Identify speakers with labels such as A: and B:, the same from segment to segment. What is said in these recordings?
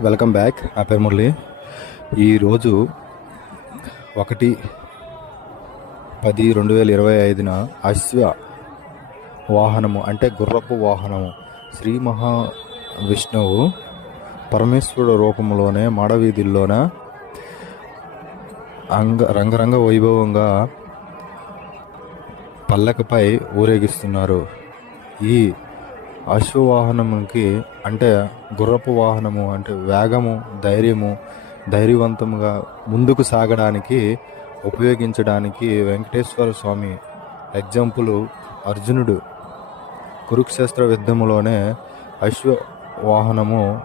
A: Welcome back. నా పేరు మురళి. ఈరోజు ఒకటి పది రెండు వేల ఇరవై ఐదున అశ్వ వాహనము అంటే గుర్రపు వాహనము శ్రీ మహా విష్ణువు పరమేశ్వరుడు రూపంలోనే మాడవీధుల్లోన అంగ రంగరంగ వైభవంగా పల్లకపై ఊరేగిస్తున్నారు. ఈ అశ్వవాహనముకి అంటే గుర్రపు వాహనము అంటే వేగము ధైర్యము ధైర్యవంతముగా ముందుకు సాగడానికి ఉపయోగించడానికి వెంకటేశ్వర స్వామి ఎగ్జాంపుల్ అర్జునుడు. కురుక్షేత్ర యుద్ధములోనే అశ్వ వాహనము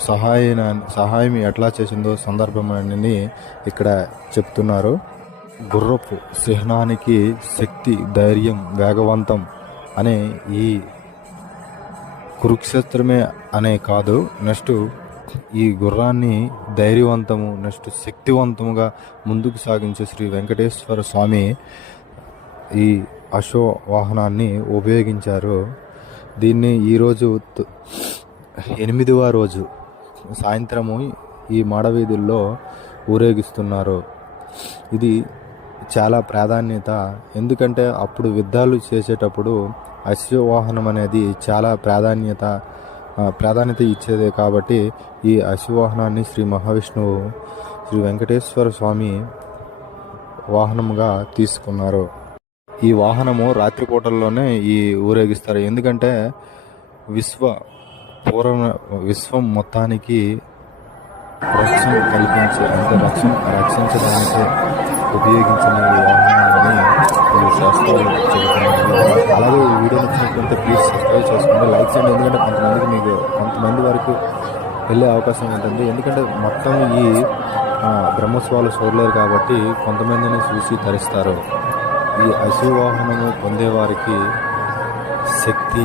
A: సహాయన సహాయం ఎట్లా చేసిందో సందర్భమని ఇక్కడ చెప్తున్నారు. గుర్రపు సింహానికి శక్తి ధైర్యం వేగవంతం అనే ఈ కురుక్షేత్రమే అనే కాదు నెక్స్ట్ ఈ గుర్రాన్ని ధైర్యవంతము నెక్స్ట్ శక్తివంతముగా ముందుకు సాగించే శ్రీ వెంకటేశ్వర స్వామి ఈ అశ్వ వాహనాన్ని ఉపయోగించారు. దీన్ని ఈరోజు త- ఎనిమిదవ రోజు సాయంత్రము ఈ మాడవీధుల్లో ఊరేగిస్తున్నారు. ఇది చాలా ప్రాధాన్యత. ఎందుకంటే అప్పుడు యుద్ధాలు చేసేటప్పుడు అశ్వవాహనం అనేది చాలా ప్రాధాన్యత ప్రాధాన్యత ఇచ్చేదే కాబట్టి ఈ అశ్వవాహనాన్ని శ్రీ మహావిష్ణువు శ్రీ వెంకటేశ్వర స్వామి వాహనముగా తీసుకున్నారు. ఈ వాహనము రాత్రిపూటల్లోనే ఈ ఊరేగిస్తారు. ఎందుకంటే విశ్వ పూర్వ విశ్వం మొత్తానికి రక్షణ కల్పించే అంటే రక్షణ రక్షించడానికి ఉపయోగించిన వాహనాలని ఈ శాస్త్రాలు చెబుతున్నారు అలాగే ఈ వీడియో నచ్చినట్లయితే ప్లీజ్ సబ్స్క్రైబ్ చేసుకోండి లైక్ చేయండి. ఎందుకంటే కొంతమందికి మీకు కొంతమంది వరకు వెళ్ళే అవకాశం ఉంటుంది ఎందుకంటే మొత్తం ఈ బ్రహ్మోత్సవాలు చూడలేరు కాబట్టి కొంతమందిని చూసి ధరిస్తారు ఈ అశువాహనము పొందేవారికి శక్తి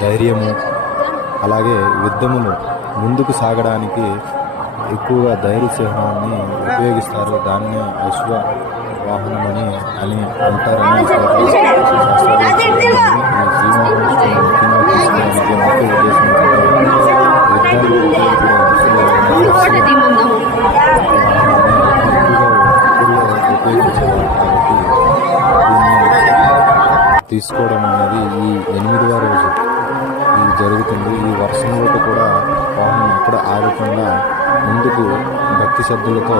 A: ధైర్యము అలాగే యుద్ధమును ముందుకు సాగడానికి ఎక్కువగా ధైర్య చిహ్నాన్ని ఉపయోగిస్తారు. దాన్ని అశ్వ వాహనమని అని అంటారని తీసుకోవడం అనేది ఈ ఎనిమిదవ రోజు. ఇది జరుగుతుంది. ఈ వర్షంలో కూడా వాహనం ఎక్కడ ఆగకుండా ముందుకు భక్తి శ్రద్ధలతో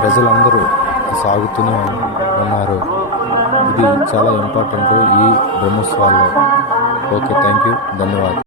A: ప్రజలందరూ సాగుతూనే ఉన్నారు. ఇది చాలా ఇంపార్టెంట్ ఈ బ్రహ్మోత్సవాల్లో ఓకే థ్యాంక్ యూ. ధన్యవాదాలు.